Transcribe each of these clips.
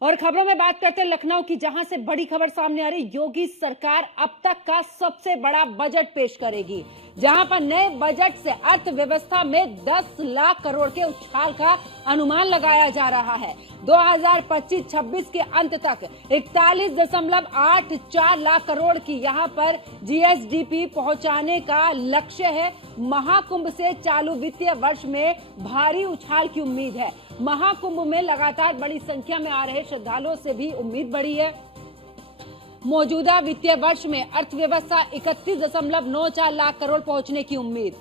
और खबरों में बात करते हैं लखनऊ की, जहां से बड़ी खबर सामने आ रही। योगी सरकार अब तक का सबसे बड़ा बजट पेश करेगी, जहां पर नए बजट से अर्थव्यवस्था में 10 लाख करोड़ के उछाल का अनुमान लगाया जा रहा है। 2025-26 के अंत तक 41.84 लाख करोड़ की यहां पर जीएसडीपी पहुंचाने का लक्ष्य है। महाकुंभ से चालू वित्तीय वर्ष में भारी उछाल की उम्मीद है। महाकुंभ में लगातार बड़ी संख्या में आ रहे श्रद्धालुओं से भी उम्मीद बढ़ी है। मौजूदा वित्तीय वर्ष में अर्थव्यवस्था 31.94 लाख करोड़ पहुंचने की उम्मीद।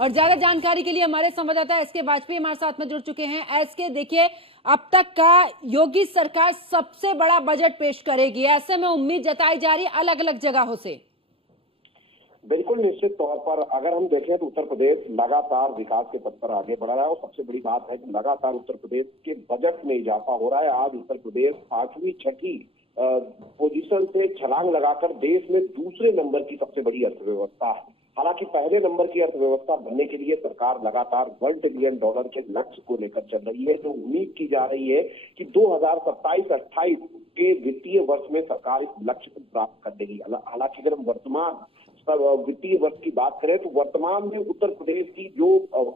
और ज्यादा जानकारी के लिए हमारे संवाददाता एसके वाजपेयी हमारे साथ में जुड़ चुके हैं। एसके, देखिए, अब तक का योगी सरकार सबसे बड़ा बजट पेश करेगी, ऐसे में उम्मीद जताई जा रही है अलग अलग जगहों से। बिल्कुल, निश्चित तौर पर अगर हम देखें तो उत्तर प्रदेश लगातार विकास के पथ पर आगे बढ़ रहा है और सबसे बड़ी बात है कि लगातार उत्तर प्रदेश के बजट में इजाफा हो रहा है। आज उत्तर प्रदेश 8वीं 6ठी पोजीशन से छलांग लगाकर देश में दूसरे नंबर की सबसे बड़ी अर्थव्यवस्था है। हालांकि पहले नंबर की अर्थव्यवस्था बनने के लिए सरकार लगातार $1 ट्रिलियन के लक्ष्य को लेकर चल रही है। जो उम्मीद की जा रही है कि 2027-28 के वित्तीय वर्ष में सरकार इस लक्ष्य को प्राप्त कर लेगी। हालांकि अगर हम वर्तमान वित्तीय वर्ष की बात करें तो वर्तमान में उत्तर प्रदेश की जो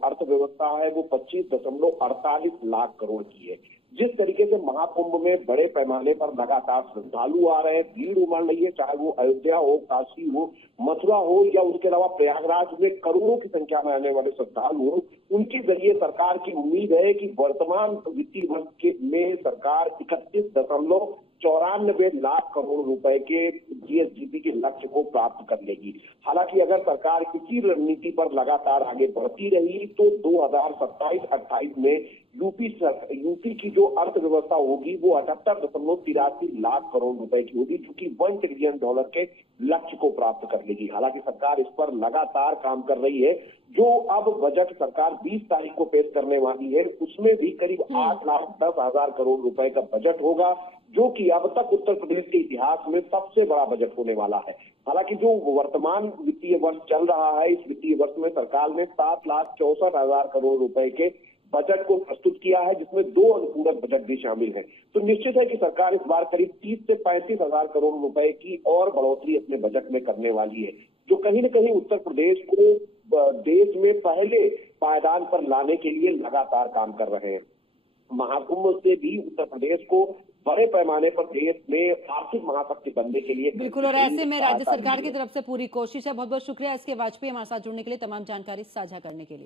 अर्थव्यवस्था है वो 25.48 लाख करोड़ की है। जिस तरीके से महाकुंभ में बड़े पैमाने पर लगातार श्रद्धालु आ रहे हैं, भीड़ उमड़ रही है, चाहे वो अयोध्या हो, काशी हो, मथुरा हो या उसके अलावा प्रयागराज में करोड़ों की संख्या में आने वाले श्रद्धालु हो, उनके जरिए सरकार की उम्मीद है कि वर्तमान वित्तीय वर्ष में सरकार 31.94 लाख करोड़ रुपए के जीएसडीपी के लक्ष्य को प्राप्त कर लेगी। हालांकि अगर सरकार इसी रणनीति पर लगातार आगे बढ़ती रही तो 2027-28 में यूपी की जो अर्थव्यवस्था होगी वो 78.83 लाख करोड़ रुपए की होगी, जो कि $1 ट्रिलियन के लक्ष्य को प्राप्त कर लेगी। हालांकि सरकार इस पर लगातार काम कर रही है। जो अब बजट सरकार 20 तारीख को पेश करने वाली है उसमें भी करीब 8,10,000 करोड़ रुपए का बजट होगा, जो कि अब तक उत्तर प्रदेश के इतिहास में सबसे बड़ा बजट होने वाला है। हालांकि जो वर्तमान वित्तीय वर्ष चल रहा है, इस वित्तीय वर्ष में सरकार ने 7,64,000 करोड़ रुपए के बजट को प्रस्तुत किया है, जिसमें 2 अनुपूरक बजट भी शामिल है। तो निश्चित है कि सरकार इस बार करीब 30 से 35,000 करोड़ रुपए की और बढ़ोतरी अपने बजट में करने वाली है, जो कहीं न कहीं उत्तर प्रदेश को देश में पहले पायदान पर लाने के लिए लगातार काम कर रहे हैं। महाकुंभ से भी उत्तर प्रदेश को बड़े पैमाने पर देश में आर्थिक महाशक्ति बनने के लिए बिल्कुल, और ऐसे में राज्य सरकार की तरफ से पूरी कोशिश है। बहुत बहुत शुक्रिया एसके वाजपेयी हमारे साथ जुड़ने के लिए, तमाम जानकारी साझा करने के लिए।